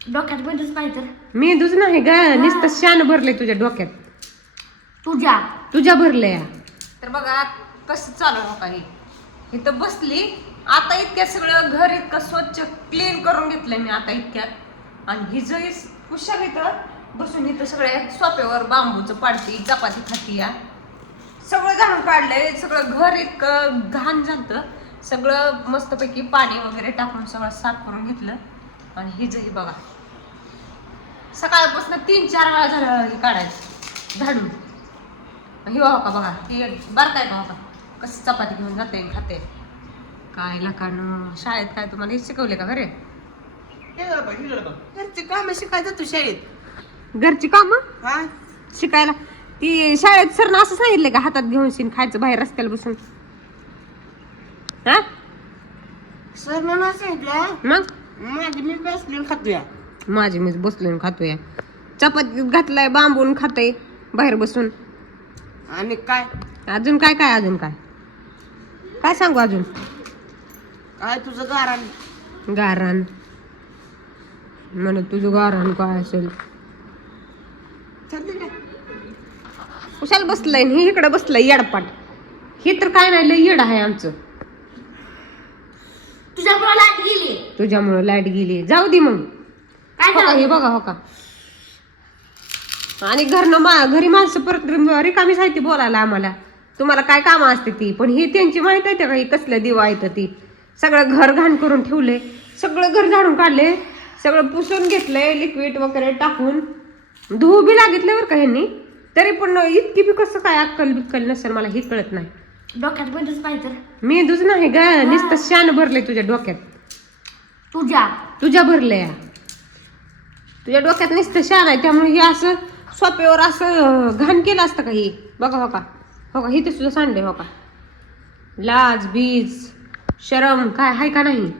डोक्यात मेंदूच नाही तर मेंदूच नाही ग नुसतं शान भरलंय तुझ्या डोक्यात तुझ्या भरलंय. तर बघा कसं चालू हो काही इथं बसली आता इतक्यात सगळं घर इतकं स्वच्छ क्लीन करून घेतलंय मी आता इतक्यात. आणि हि जर कुशाल इथं बसून इथं सगळ्या सोप्यावर बांबूचं पाडती चपाती खाती या सगळं घालून काढलंय. सगळं घर इतकं घाण झालं सगळं मस्तपैकी पाणी वगैरे टाकून सगळं साफ करून घेतलं. आणि हि जही बघा सकाळपासून 3-4 वेळा झालं हे काढायचं झाडून. हे हो का बघा हे बारकाय का हो का कसं चपाती घेऊन जाते खाते. काय लकानं शाळेत काय तुम्हाला हे शिकवले का घरे घरची काम शिकायचं तू शाळेत घरची कामं शिकायला. ती शाळेत सरनं असं सांगितलं का हातात घेऊन शिन खायचं बाहेर रस्त्याला बसून. हा सर मला सांगितलं मग माझी मी बसली खातोया माझी मीच बसलो खातोय चपाती घातलाय बांबून खाते बाहेर बसून. आणि काय अजून काय काय अजून काय काय सांगू अजून काय तुझं गारण गारण म्हणत तुझं गारण काय असेल. चालली काय कुशाल बसलंय हे इकडे बसलंय येडपाट. हे तर काय नाही लय येड आहे आमचं. तुझ्यामुळे लाईट गेली जाऊ दे मग काय हो का हे बघा हो का. आणि घरी माणसं परत रिकामी साहित्य बोलायला आम्हाला तुम्हाला काय कामं असते ती. पण ही त्यांची माहित आहे का ही कसल्या दिवा येतं ती. सगळं घर घाण करून ठेवले सगळं घर झाडून काढले सगळं पुसून घेतलंय लिक्विड वगैरे टाकून धुवू बी लागितलं बरं का ह्यांनी. तरी पण इतकी बी कसं काय अक्कल बिक्कल नसेल मला हे कळत नाही. डोक्यात मेंदूच नाही तर मेंदूच नाही ग नुसतं शान भरलंय तुझ्या डोक्यात तुझ्या भरलंय. तुझ्या डोक्यात नुसतं शान आहे त्यामुळे हे असं सोप्यावर असं घाण केलं असतं का हे बघा हो का हो का हे तर सुद्धा सांडले हो का. लाज बीज शरम काय आहे का नाही.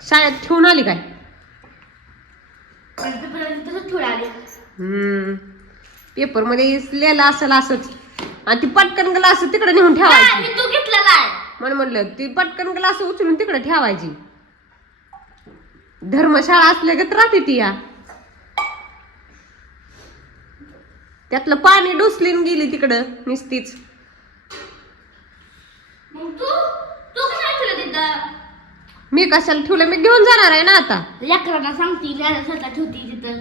शाळेत ठेवून आली काय पेपर मध्ये लिहिलं असेल असंच आणि ती पटकन ग्लास तिकडे नेऊन ठेवायची. तू घेतलेला आहे म्हणून म्हणलं ती पटकन ग्लास उचलून तिकडे ठेवायची. धर्मशाळा असल्या गत राहते ती या त्यातलं पाणी डोसलीन गेली तिकडं निस्तीच. मग तू कशाला ठेवलं तिथं मी कशाला ठेवलं मी घेऊन जाणार आहे ना आता. लेकरांना सांगती स्वतः ठेवती तिथं.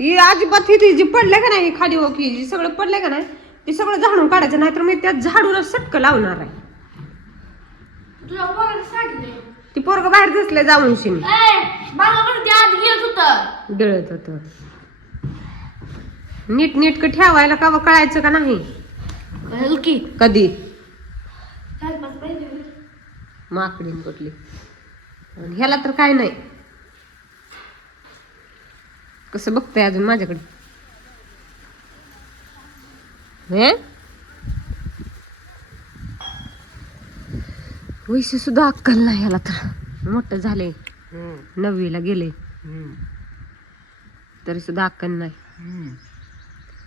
ही अजिबात ही जी पडले का नाही खाली हो की जी सगळं पडले का नाही ते सगळं झाडून काढायचं नाहीतर मी त्यात झाडून सटक लावणार आहे. तुला पोराला सांगितले ती पोरग बाहेर दिसले जाऊन शिन बाबाकडे आत गेलं होतं गिळत होत. नीट नीट ठेवायला का कळायचं का नाही कधी माकडीन कुठली. ह्याला तर काय नाही कसं बघतंय अजून माझ्याकडे हे वैसे सुद्धा अक्कल नाही ह्याला तर मोठं झाले 9वीला गेले तरी सुद्धा अक्कल नाही.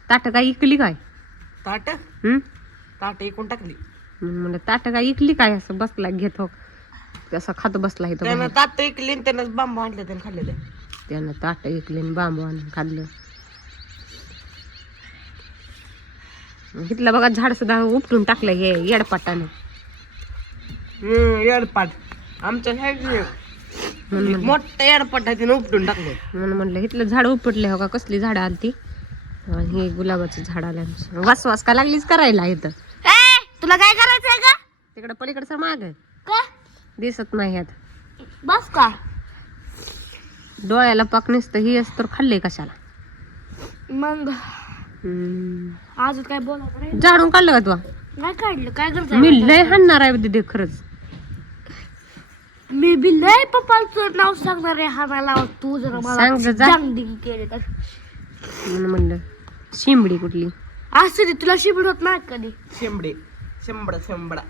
ताट काय इकली काय ताट ताट एकूण टाकली म्हणलं ताट काय इकली काय असं बसला घेत हो असं खात बसला इथं त्यानं ताट ऐकली त्यानं बांबू आणलं त्यानं खाल्लेलं त्यानं ताट इकले बांबू आणून खाल्लं. इथलं बघा झाड सुद्धा उपटून टाकलं हे येडपाटानं. येडपाट आमच्या मोठ्या येडपाट आहे तिनं उपटून टाकलं. म्हणून म्हणलं इथलं झाड उपटले हो का कसली झाडं आलती. हे गुलाबाचं झाड आलं आमचं. वास वास का लागलीच करायला इथं. तुला काय करायचंय का तिकडं पलीकडचं माग का दिसत नाही यात बस का डोळ्याला पाक नसतं ही असतं खाल्ले कशाला मग अजून काय बोलायचं नाही. झाडून काढलं का तू नाही काढलं काय करत मी लय हाणणार आहे दीदी खरंच. मी बी लय पप्पाचं नाव सांगणार आहे हाणाला तू जरा सांग मला जा. चांगली केले तर म्हणून म्हणलं शिंबडी कुठली असं तुला शिबिड होत नाही कधी शेंबडे शेंबडा शेंबडा